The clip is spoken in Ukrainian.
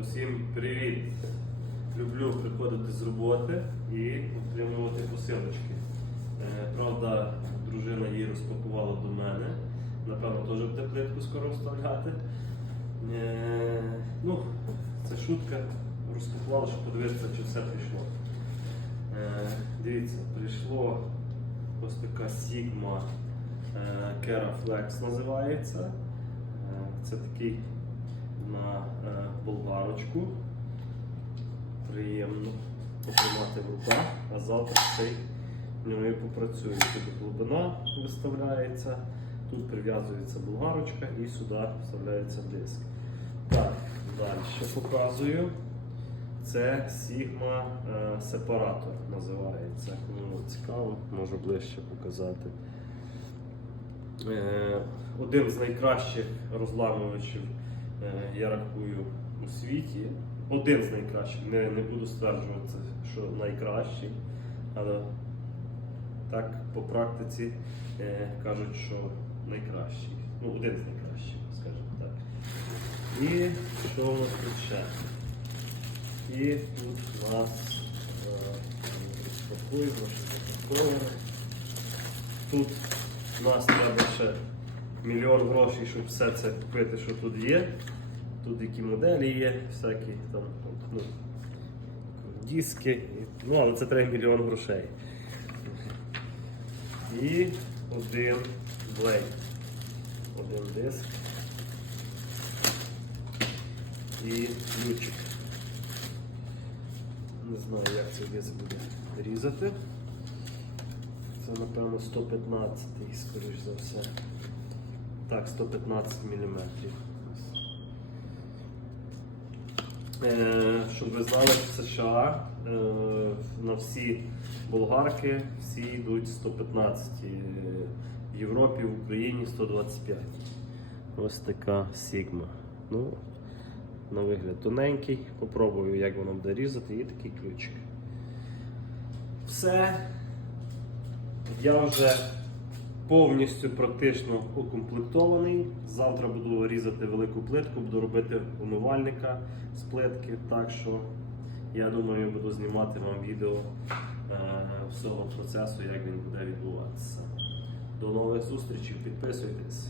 Усім привіт! Люблю приходити з роботи і отримувати посилочки. Е, Правда, дружина її розпакувала до мене. Напевно, теж буде плитку скоро вставляти. Е, Ну, це шутка. Розпакувала, щоб подивитися, чи все прийшло. Е, Дивіться, прийшло ось така Sigma Kera Flex називається. Це такий на е, болгарочку. Приємно потримати в руках, а завтра цей ньому попрацює. Тут глибина виставляється, тут прив'язується болгарочка і сюди вставляється диск. Так, далі показую. Це Sigma е, сепаратор називається. Ну, цікаво, можу ближче показати. Е, один з найкращих розламувачів, я рахую, у світі. Один з найкращих. Не, не буду стверджувати, що найкращий, але так по практиці е, кажуть, що найкращий. Ну, один з найкращих, скажімо так. І що у нас тут ще? І тут у нас е, розпакуємо, що запаковано. Тут у нас треба ще мільйон грошей, щоб все це купити, що тут є. Тут які моделі є, всякі там ну, диски. Ну, але це треба мільйон грошей. І один блейд. Один диск. І ключик. Не знаю, як цей диск буде різати. Це, напевно, 115, скоріш за все. Так, 115 мм. Е, щоб ви знали, в США е, на всі болгарки всі йдуть 115. е, В Європі, в Україні 125. Ось така Sigma. Ну, на вигляд тоненький. Попробую, як воно буде різати, і такий ключик. Все. Я вже повністю практично укомплектований. Завтра буду різати велику плитку, буду робити умивальника з плитки. Так що я думаю, я буду знімати вам відео е, всього процесу, як він буде відбуватися. До нових зустрічей, підписуйтесь.